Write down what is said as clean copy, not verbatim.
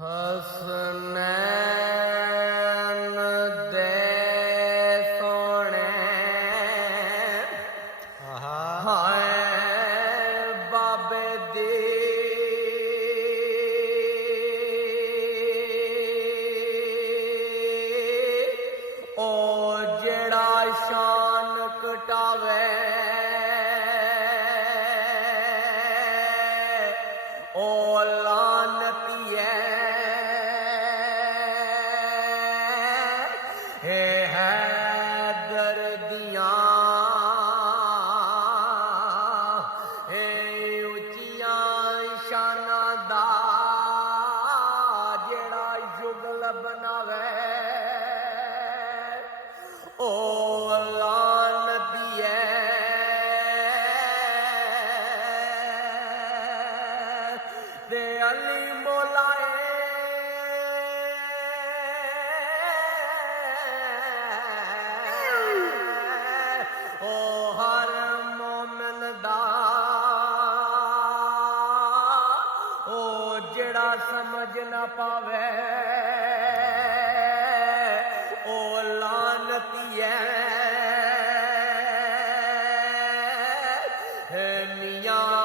हसनैन दे सोने हाय बाबे दी ओ जेड़ा शान कटावे ओ लानती है दर्दियां उचिया शाना दा जेड़ा जुगल बनावे ओ लानती ते अली मोलाए ओ हर मोमिन दा ओ जेड़ा समझ ना पावे ओ लानती है मियां